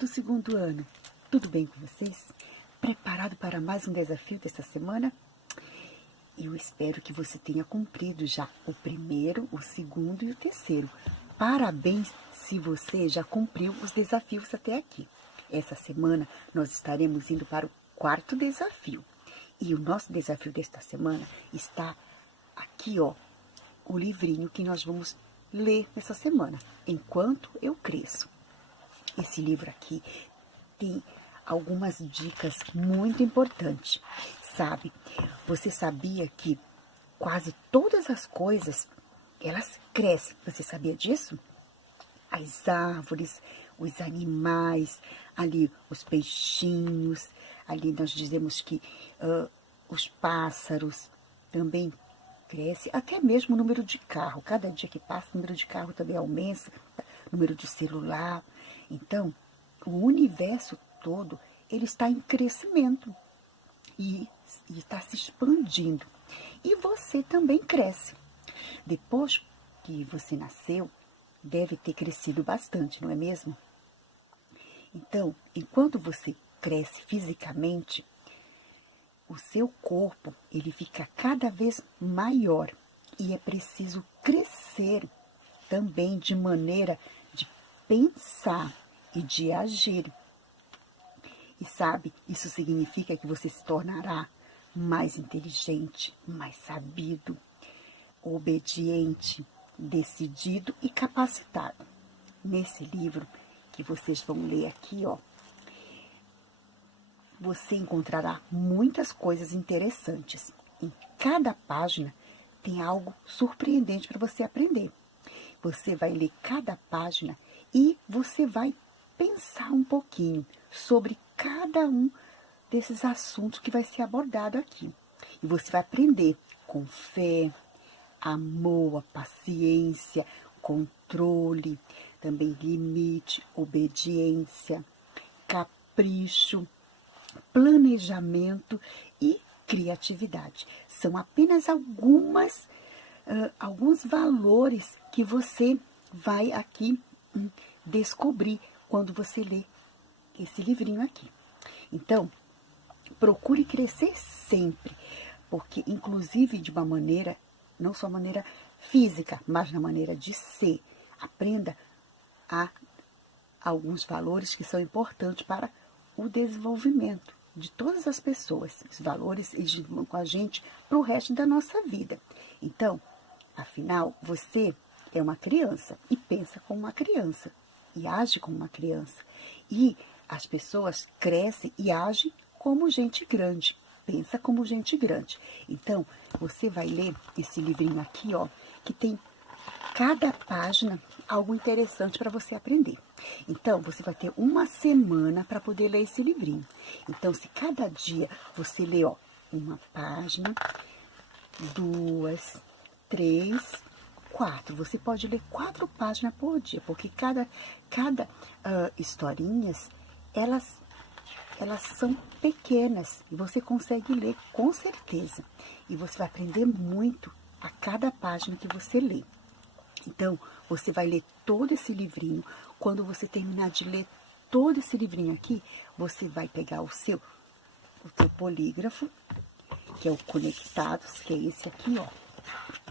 do segundo ano, tudo bem com vocês? Preparado para mais um desafio dessa semana? Eu espero que você tenha cumprido já o primeiro, o segundo e o terceiro. Parabéns se você já cumpriu os desafios até aqui. Essa semana nós estaremos indo para o quarto desafio. E o nosso desafio desta semana está aqui, ó, o livrinho que nós vamos ler essa semana, Enquanto Eu Cresço. Esse livro aqui tem algumas dicas muito importantes, sabe? Você sabia que quase todas as coisas, elas crescem. Você sabia disso? As árvores, os animais, ali os peixinhos, ali nós dizemos que os pássaros também crescem, até mesmo o número de carro. Cada dia que passa, o número de carro também aumenta, o número de celular. Então, o universo todo, ele está em crescimento e está se expandindo. E você também cresce. Depois que você nasceu, deve ter crescido bastante, não é mesmo? Então, enquanto você cresce fisicamente, o seu corpo, ele fica cada vez maior. E é preciso crescer também de maneira de pensar e de agir. E sabe, isso significa que você se tornará mais inteligente, mais sabido, obediente, decidido e capacitado. Nesse livro que vocês vão ler aqui, ó, você encontrará muitas coisas interessantes. Em cada página tem algo surpreendente para você aprender. Você vai ler cada página e você vai pensar um pouquinho sobre cada um desses assuntos que vai ser abordado aqui. E você vai aprender com fé, amor, paciência, controle, também limite, obediência, capricho, planejamento e criatividade. São apenas alguns valores que você vai aqui descobrir quando você lê esse livrinho aqui. Então, procure crescer sempre, porque inclusive de uma maneira, não só maneira física, mas na maneira de ser. Aprenda alguns valores que são importantes para o desenvolvimento de todas as pessoas. Os valores, eles vão com a gente para o resto da nossa vida. Então, afinal, você é uma criança e pensa como uma criança e age como uma criança. E as pessoas crescem e agem como gente grande, pensa como gente grande. Então, você vai ler esse livrinho aqui, ó, que tem cada página algo interessante para você aprender. Então, você vai ter uma semana para poder ler esse livrinho. Então, se cada dia você lê, ó, uma página, 2, 3, 4. Você pode ler 4 páginas por dia, porque cada historinhas, elas são pequenas e você consegue ler com certeza. E você vai aprender muito a cada página que você lê. Então, você vai ler todo esse livrinho. Quando você terminar de ler todo esse livrinho aqui, você vai pegar o teu polígrafo, que é o Conectados, que é esse aqui, ó.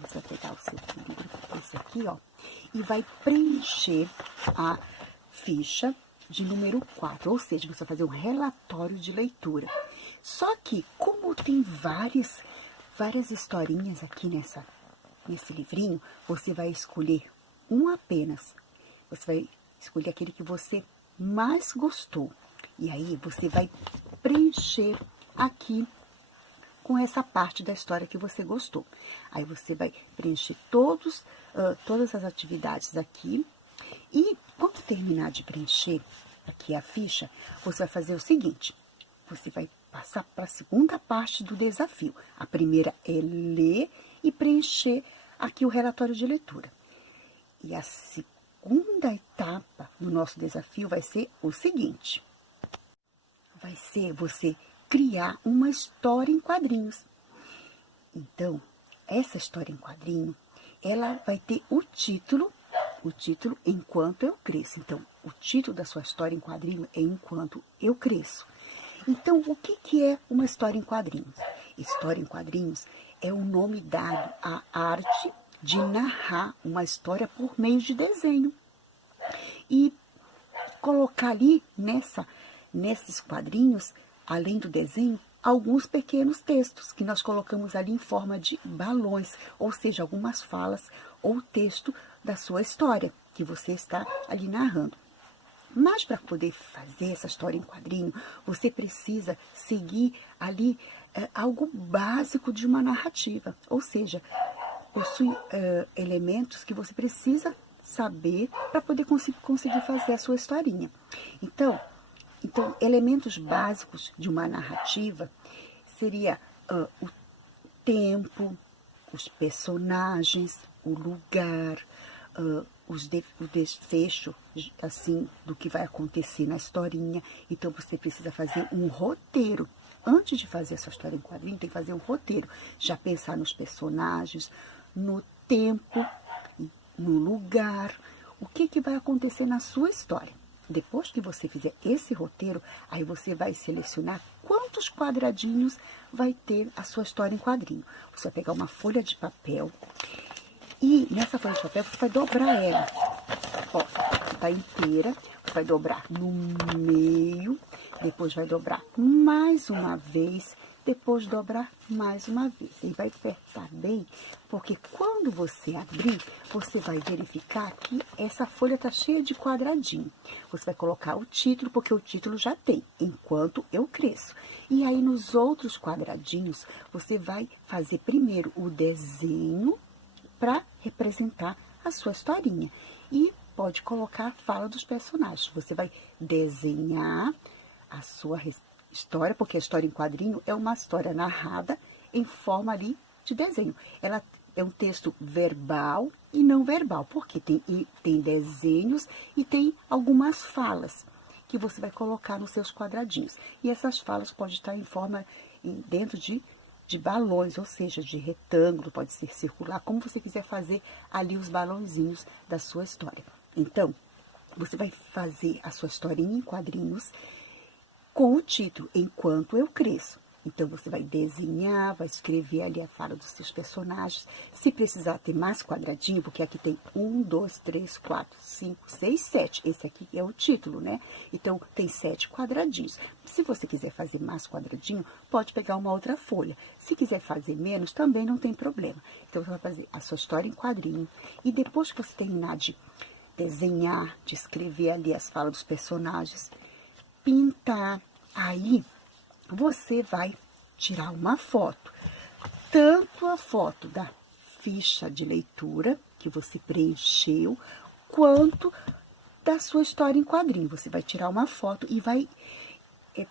Você vai pegar o seu polígrafo, esse aqui, ó, e vai preencher a ficha de número 4, ou seja, você vai fazer um relatório de leitura. Só que, como tem várias historinhas aqui nesse livrinho, você vai escolher um apenas. Você vai escolher aquele que você mais gostou. E aí, você vai preencher aqui com essa parte da história que você gostou. Aí, você vai preencher todas as atividades aqui. E, quando terminar de preencher aqui a ficha, você vai fazer o seguinte. Você vai passar para a segunda parte do desafio. A primeira é ler e preencher aqui o relatório de leitura. E a segunda etapa do nosso desafio vai ser o seguinte. Vai ser você criar uma história em quadrinhos. Então, essa história em quadrinho, ela vai ter o título o título Enquanto Eu Cresço. Então, o título da sua história em quadrinho é Enquanto Eu Cresço. Então, o que é uma história em quadrinhos? História em quadrinhos é o nome dado à arte de narrar uma história por meio de desenho. E colocar ali nesses quadrinhos, além do desenho, alguns pequenos textos que nós colocamos ali em forma de balões, ou seja, algumas falas ou texto da sua história que você está ali narrando. Mas para poder fazer essa história em quadrinho, você precisa seguir ali algo básico de uma narrativa, ou seja, possui elementos que você precisa saber para poder conseguir fazer a sua historinha. Então, elementos básicos de uma narrativa seria o tempo, os personagens, o lugar, o desfecho, assim, do que vai acontecer na historinha. Então, você precisa fazer um roteiro. Antes de fazer essa história em quadrinho, tem que fazer um roteiro. Já pensar nos personagens, no tempo, no lugar, o que vai acontecer na sua história. Depois que você fizer esse roteiro, aí você vai selecionar quantos quadradinhos vai ter a sua história em quadrinho. Você vai pegar uma folha de papel e nessa folha de papel você vai dobrar ela. Ó, tá inteira, você vai dobrar no meio, depois vai dobrar mais uma vez, depois dobrar mais uma vez. E vai apertar bem, porque quando você abrir, você vai verificar que essa folha tá cheia de quadradinho. Você vai colocar o título, porque o título já tem, Enquanto Eu Cresço. E aí, nos outros quadradinhos, você vai fazer primeiro o desenho para representar a sua historinha. E pode colocar a fala dos personagens. Você vai desenhar a sua história, porque a história em quadrinho é uma história narrada em forma ali de desenho. Ela é um texto verbal e não verbal, porque tem desenhos e tem algumas falas que você vai colocar nos seus quadradinhos. E essas falas podem estar em forma, dentro de balões, ou seja, de retângulo, pode ser circular, como você quiser fazer ali os balãozinhos da sua história. Então, você vai fazer a sua historinha em quadrinhos com o título Enquanto Eu Cresço. Então, você vai desenhar, vai escrever ali a fala dos seus personagens. Se precisar ter mais quadradinho, porque aqui tem 1, 2, 3, 4, 5, 6, 7. Esse aqui é o título, né? Então, tem 7 quadradinhos. Se você quiser fazer mais quadradinho, pode pegar uma outra folha. Se quiser fazer menos, também não tem problema. Então, você vai fazer a sua história em quadrinho. E depois que você terminar de desenhar, de escrever ali as falas dos personagens, pintar, aí você vai tirar uma foto, tanto a foto da ficha de leitura que você preencheu, quanto da sua história em quadrinho. Você vai tirar uma foto e vai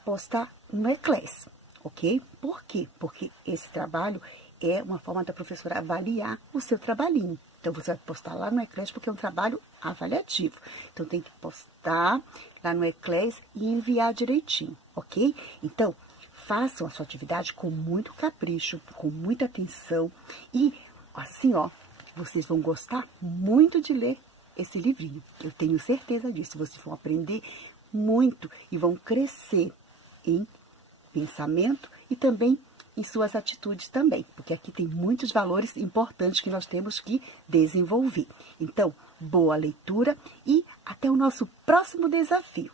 postar no Eclass, ok? Por quê? Porque esse trabalho é uma forma da professora avaliar o seu trabalhinho. Então, você vai postar lá no Eclass, porque é um trabalho avaliativo. Então, tem que postar lá no Eclass e enviar direitinho, ok? Então, façam a sua atividade com muito capricho, com muita atenção. E, assim, ó, vocês vão gostar muito de ler esse livrinho. Eu tenho certeza disso. Vocês vão aprender muito e vão crescer em pensamento e também em suas atitudes também, porque aqui tem muitos valores importantes que nós temos que desenvolver. Então, boa leitura e até o nosso próximo desafio.